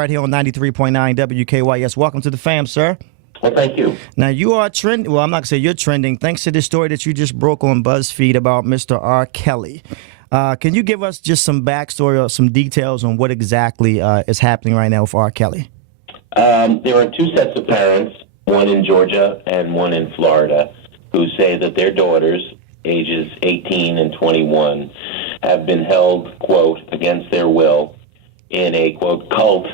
Right here on 93.9 WKYS. Welcome to the fam, sir. Well, thank you. Now, you are trending. Well, I'm not going to say you're trending. Thanks to this story that you just broke on BuzzFeed about Mr. RKelly. Can you give us just some backstory or some details on what exactly is happening right now with RKelly? There are two sets of parents, one in Georgia and one in Florida, who say that their daughters, ages 18 and 21, have been held, quote, against their will in a, quote, cult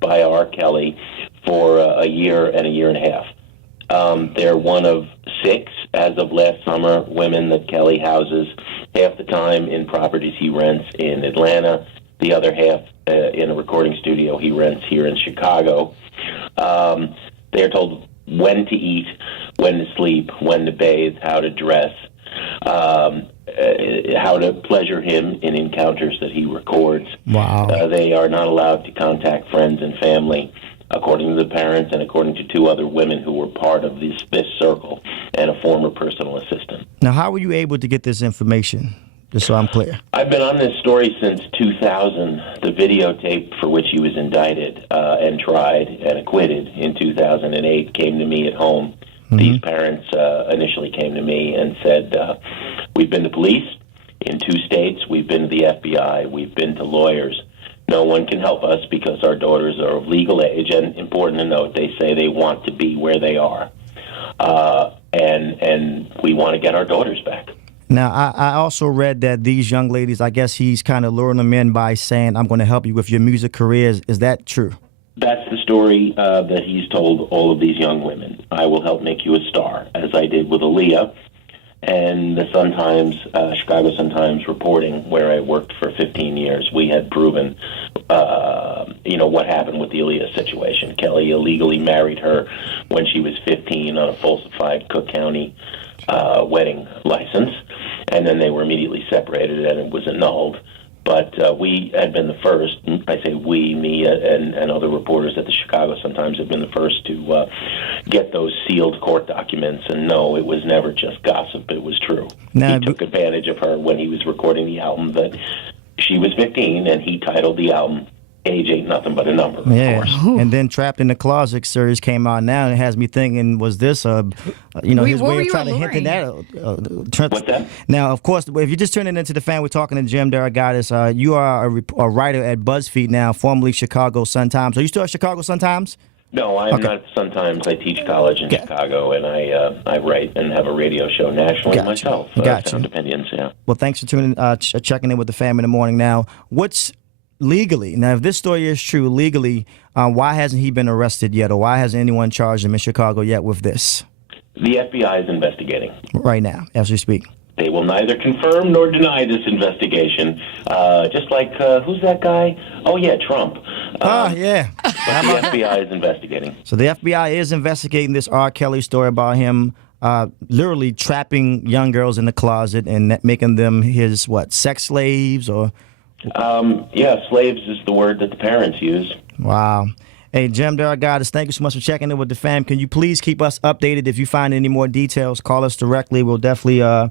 by RKelly for a year and a half. They're one of 6, as of last summer, women that Kelly houses, half the time in properties he rents in Atlanta, the other half in a recording studio he rents here in Chicago. They're told when to eat, when to sleep, when to bathe, how to dress, how to pleasure him in encounters that he records. Wow. They are not allowed to contact friends and family, according to the parents and according to 2 other women who were part of this circle and a former personal assistant. Now, how were you able to get this information, just so I'm clear? I've been on this story since 2000. The videotape for which he was indicted and tried and acquitted in 2008 came to me at home. Mm-hmm. These parents initially came to me and said, we've been to police in 2 states, we've been to the FBI, we've been to lawyers. No one can help us because our daughters are of legal age, and important to note, they say they want to be where they are, and we want to get our daughters back. Now, I also read that these young ladies, I guess he's kind of luring them in by saying, I'm going to help you with your music careers. Is that true? That's the story that he's told all of these young women. I will help make you a star, as I did with Aaliyah. And the Sun-Times, Chicago Sun-Times reporting, where I worked for 15 years, we had proven, what happened with the Aaliyah situation. Kelly illegally married her when she was 15 on a falsified Cook County wedding license, and then they were immediately separated and it was annulled. But we had been the first, I say we, me, and other reporters at the Chicago Sun-Times have been the first to get those sealed court documents. And no, it was never just gossip. It was true. He took advantage of her when he was recording the album that she was 15, and he titled the album Age Ain't Nothing But a Number, of course. And then Trapped in the Closet series came out now, and it has me thinking, was this his way of trying to hint at that? What's that? Now, of course, if you just turn it into the fan, we're talking to Jim Derogatis. You are a writer at BuzzFeed now, formerly Chicago Sun-Times. Are you still at Chicago Sun-Times? No, I'm not at Sun-Times. I teach college in Chicago, and I write and have a radio show nationally myself. Sound Opinions, yeah. Well, thanks for checking in with the fam in the morning. Now, what's legally, now if this story is true, legally, why hasn't he been arrested yet, or why hasn't anyone charged him in Chicago yet with this? The FBI is investigating. Right now, as we speak. They will neither confirm nor deny this investigation. Just like, who's that guy? Oh, yeah, Trump. Yeah. But the FBI is investigating. So the FBI is investigating this RKelly story about him literally trapping young girls in the closet and making them his, sex slaves or... slaves is the word that the parents use. Wow. Hey, Jim Derogatis, thank you so much for checking in with the fam. Can you please keep us updated? If you find any more details, call us directly. We'll definitely,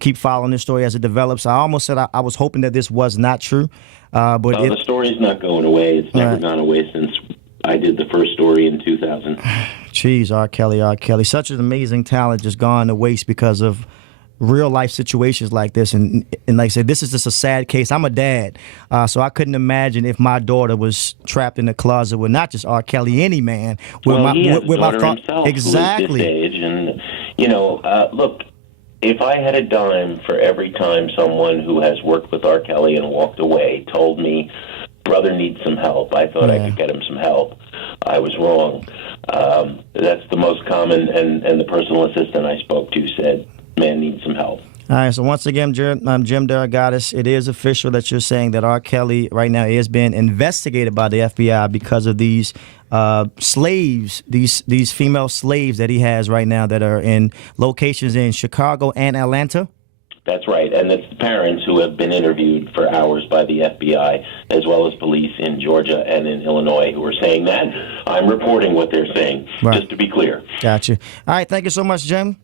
keep following this story as it develops. I almost said I was hoping that this was not true. But the story's not going away. It's never gone away since I did the first story in 2000. Jeez, RKelly. Such an amazing talent just gone to waste because of real life situations like this, and like I said, this is just a sad case. I'm a dad, so I couldn't imagine if my daughter was trapped in a closet with not just RKelly, any man. He has a daughter himself, exactly. Who is this age, and look, if I had a dime for every time someone who has worked with RKelly and walked away told me, brother needs some help, I thought I could get him some help. I was wrong. That's the most common, and the personal assistant I spoke to said, man needs some help. All right, so once again, Jim Derogatis, it is official that you're saying that RKelly right now is being investigated by the FBI because of these slaves, these female slaves that he has right now that are in locations in Chicago and Atlanta? That's right, and it's the parents who have been interviewed for hours by the FBI, as well as police in Georgia and in Illinois who are saying that. I'm reporting what they're saying, just to be clear. Gotcha. All right, thank you so much, Jim.